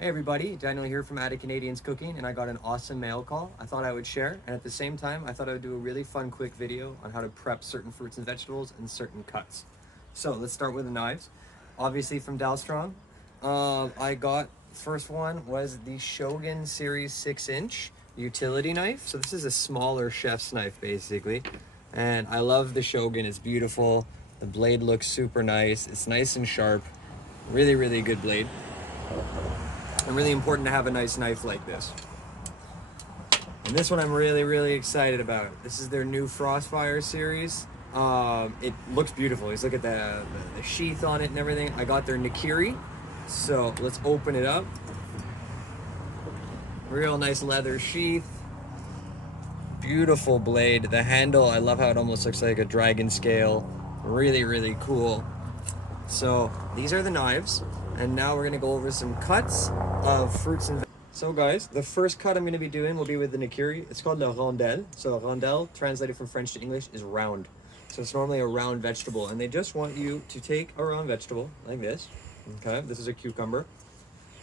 Hey everybody, Daniel here from Attic Canadians Cooking, and I got an awesome mail call I thought I would share, and at the same time I thought I would do a really fun quick video on how to prep certain fruits and vegetables and certain cuts. So let's start with the knives. Obviously from Dalstrong. I got, first one was the Shogun Series 6-inch utility knife. So this is a smaller chef's knife basically, and I love the Shogun. It's beautiful, the blade looks super nice, it's nice and sharp, really good blade. And really important to have a nice knife like this. And this one I'm really excited about. This is their new Frostfire series. It looks beautiful. Just look at the sheath on it and everything. I got their Nikiri. So let's open it up. Real nice leather sheath. Beautiful blade. The handle, I love how it almost looks like a dragon scale. Really cool. So these are the knives. And now we're gonna go over some cuts of fruits and veggies. So guys, the first cut I'm gonna be doing will be with the Nikiri. It's called la rondelle. So rondelle, translated from French to English, is round. So it's normally a round vegetable. And they just want you to take a round vegetable, like this. Okay, this is a cucumber.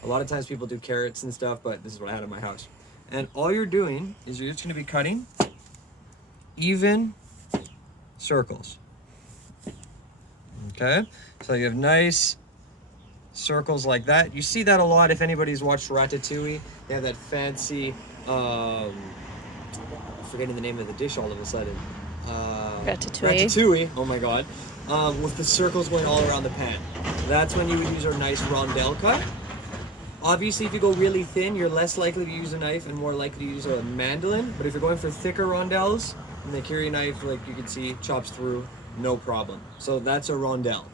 A lot of times people do carrots and stuff, but this is what I had in my house. And all you're doing is you're just gonna be cutting even circles. Okay, so you have nice circles like that. You see that a lot if anybody's watched Ratatouille. They have that fancy, forgetting the name of the dish all of a sudden. Ratatouille, oh my god. With the circles going all around the pan. That's when you would use a nice rondelle cut. Obviously, if you go really thin, you're less likely to use a knife and more likely to use a mandolin. But if you're going for thicker rondelles, the Nikiri knife, like you can see, chops through, no problem. So that's a rondelle.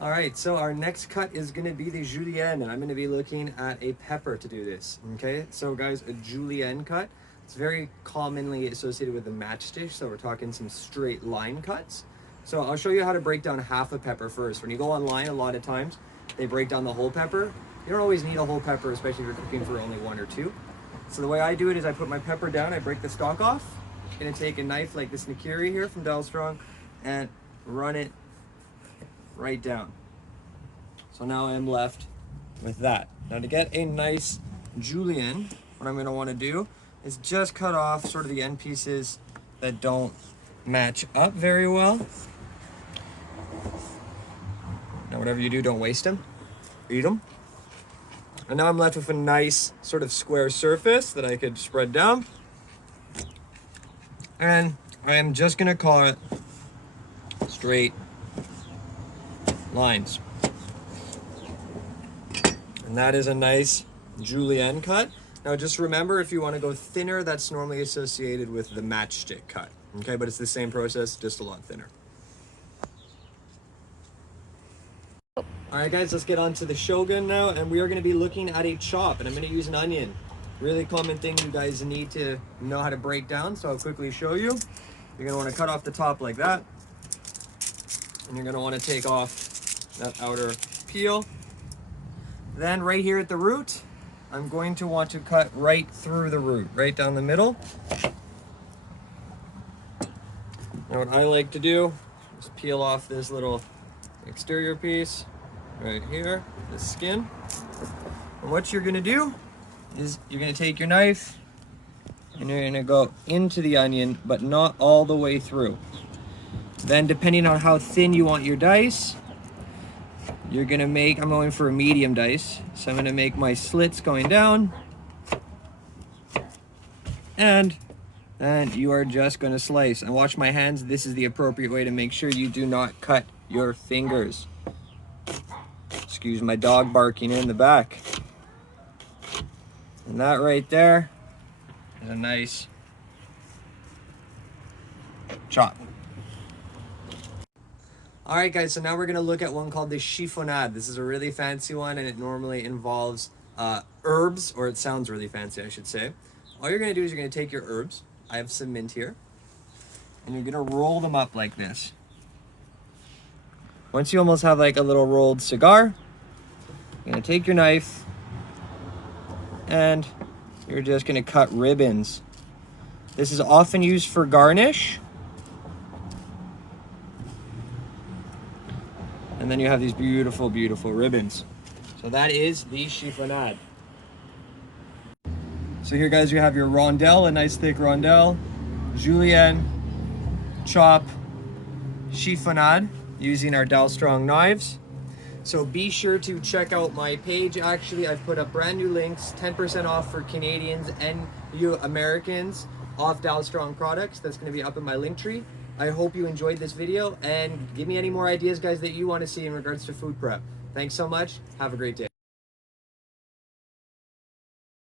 All right, so our next cut is gonna be the julienne, and I'm gonna be looking at a pepper to do this, okay? So guys, a julienne cut, it's very commonly associated with a matchstick, so we're talking some straight line cuts. So I'll show you how to break down half a pepper first. When you go online, a lot of times, they break down the whole pepper. You don't always need a whole pepper, especially if you're cooking for only one or two. So the way I do it is I put my pepper down, I break the stalk off. I'm gonna take a knife like this Nikiri here from Dalstrong and run it right down. So now I'm left with that. Now to get a nice julienne, what I'm gonna wanna do is just cut off sort of the end pieces that don't match up very well. Now whatever you do, don't waste them, eat them. And now I'm left with a nice sort of square surface that I could spread down. And I am just gonna call it straight lines. And that is a nice julienne cut. Now just remember, if you want to go thinner, that's normally associated with the matchstick cut. Okay, but it's the same process, just a lot thinner. All right guys, let's get on to the Shogun now, and we are going to be looking at a chop, and I'm going to use an onion. Really common thing you guys need to know how to break down, so I'll quickly show you. You're going to want to cut off the top like that, and you're going to want to take off that outer peel. Then right here at the root, I'm going to want to cut right through the root, right down the middle. Now what I like to do is peel off this little exterior piece right here, the skin. And what you're gonna do is you're gonna take your knife and you're gonna go into the onion, but not all the way through. Then depending on how thin you want your dice, you're gonna make, I'm going for a medium dice, so I'm gonna make my slits going down, and then you are just gonna slice. And watch my hands, this is the appropriate way to make sure you do not cut your fingers. Excuse my dog barking in the back. And that right there is a nice chop. All right guys, so now we're gonna look at one called the chiffonade. This is a really fancy one, and it normally involves herbs, or it sounds really fancy, I should say. All you're gonna do is you're gonna take your herbs. I have some mint here, and you're gonna roll them up like this. Once you almost have like a little rolled cigar, you're gonna take your knife, and you're just gonna cut ribbons. This is often used for garnish. And then you have these beautiful ribbons. So that is the chiffonade. So here, guys, you have your rondelle, a nice thick rondelle, julienne, chop, chiffonade using our Dalstrong knives. So be sure to check out my page. Actually, I've put up brand new links, 10% off for Canadians and you Americans off Dalstrong products. That's going to be up in my link tree. I hope you enjoyed this video, and give me any more ideas, guys, that you want to see in regards to food prep. Thanks so much. Have a great day.